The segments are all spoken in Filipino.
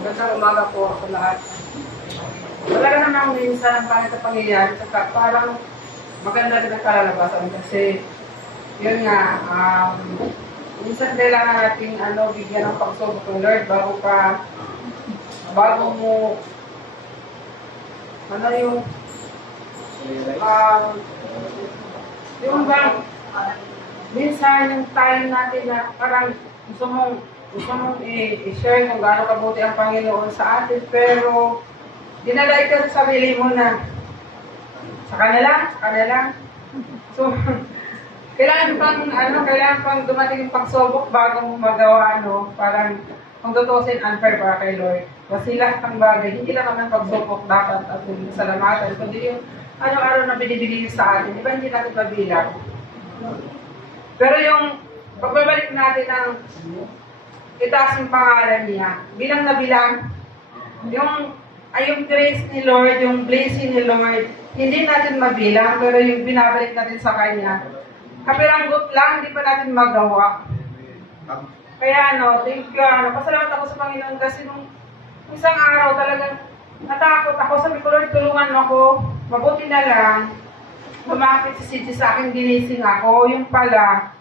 Magandang umaga po sa lahat. Talaga namang minsan ang pangit na pangyayari, saka parang maganda din ang kalalabasan kasi yun nga, minsan kailangan natin bigyan ng pagsubok ng Lord bago mo yung bang minsan yung time natin na parang gusto mong i-share kung gaano kabuti ang Panginoon sa atin, pero dinalay ka sa sarili mo na sa kanila. So, kailangan pang dumating yung pagsubok bago mo magawa, parang kung tutusin unfair para kay Lord. Kasi lahat ng bagay, hindi lang naman pagsubok dapat at salamatan, kundi yung araw-araw na binibigay sa atin, di ba hindi natin mabilang? Pero yung pagbabalik natin ng itaas yung pangalan niya, bilang na bilang, yung grace ni Lord, yung blessing ni Lord, hindi natin mabilang, pero yung binabalik natin sa Kanya, kapiranggot lang, hindi pa natin magawa. Kaya thank you, pasalamat ako sa Panginoon kasi nung isang araw talagang natakot ako, sabi ko, Lord, tulungan ako, mabuti na lang, lumapit si CJ sa akin, ginising ako, yung pala,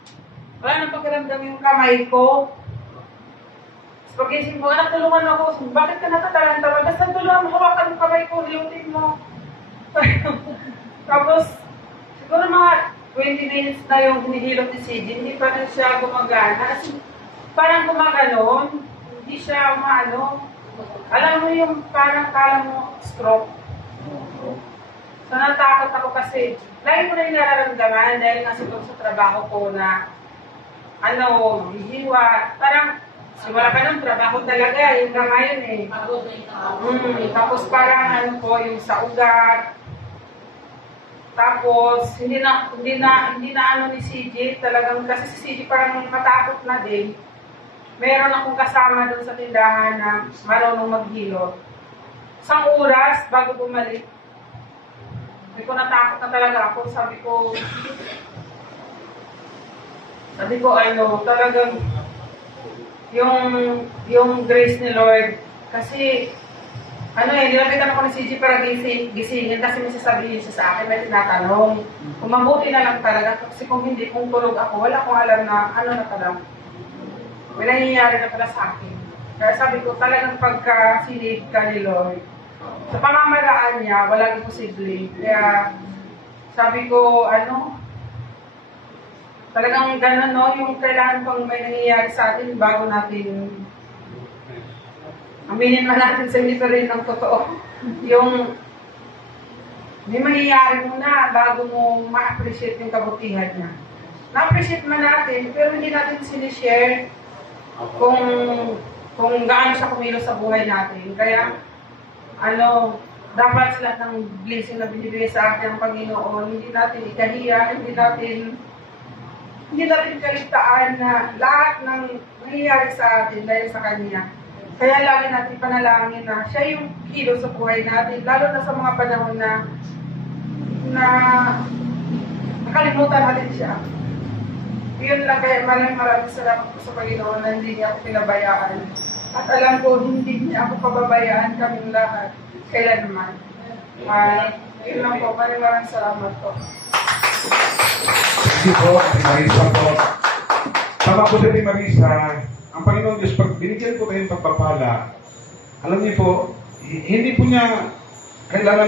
wala nang pakiramdam yung kamay ko. Pagising mo, anak, tulungan ako. Bakit ka natatalanta? Basta tulungan mo, hawakan yung kamay ko, hilutin mo. Tapos, siguro mga 20 minutes na yung hinihilot ni CJ, hindi pa rin siya gumagana. As parang gumaganon, hindi siya alam mo yung parang kala mo stroke. So, natakot ako kasi, lagi ko na yung nararamdaman dahil nga siguro sa trabaho ko na, hihiwa, parang, simula pa nung trabaho talaga, yun na ngayon eh. Tapos parang yung sa ugat. Tapos, hindi na ni CJ, talagang, kasi si CJ parang matakot na din. Meron akong kasama doon sa tindahan na marunong maghilot. Isang oras bago bumalik. Sabi ko, natakot na talaga ako. Sabi ko, talagang, yung grace ni Lord, kasi, nilapitan ako ni CJ para gisingin, kasi may sasabihin siya sa akin, may tinatanong. Kung mabuti na lang talaga, kasi kung hindi, kung tulog ako, wala akong alam na, na pala. May nangyayari na pala sa akin. Kaya sabi ko, talagang pagka-sinave ka ni Lord, sa pamamaraan niya, walang imposible. Kaya, sabi ko, talagang gano'n, yung kailangan pang may nangyayari sa atin bago natin aminin na natin sa hindi pa rin ng totoo. Yung may mangyayari muna bago mo ma-appreciate yung kabutihan niya. Na-appreciate man natin, pero hindi natin sinishare kung gaano siya kumilos sa buhay natin. Kaya, dapat lahat ng blessing na binibigay sa atin ng Panginoon, hindi natin ikahiya, hindi natin kaligtaan na lahat ng nangyayari sa atin dahil sa Kanya. Kaya lagi natin panalangin na siya yung kilo sa buhay natin, lalo na sa mga panahon na nakalimutan natin siya. Yun lang, kaya maraming salamat po sa Panginoon na hindi niya ako pinabayaan. At alam ko, hindi niya ako pababayaan kaming lahat. Kailanman. Yun lang po, maraming salamat po. Hindi po, Marisa po. Tama po sa Marisa, ang Panginoon Diyos, pag binigyan po tayong pagpapala, alam niyo po, hindi po niya kailangan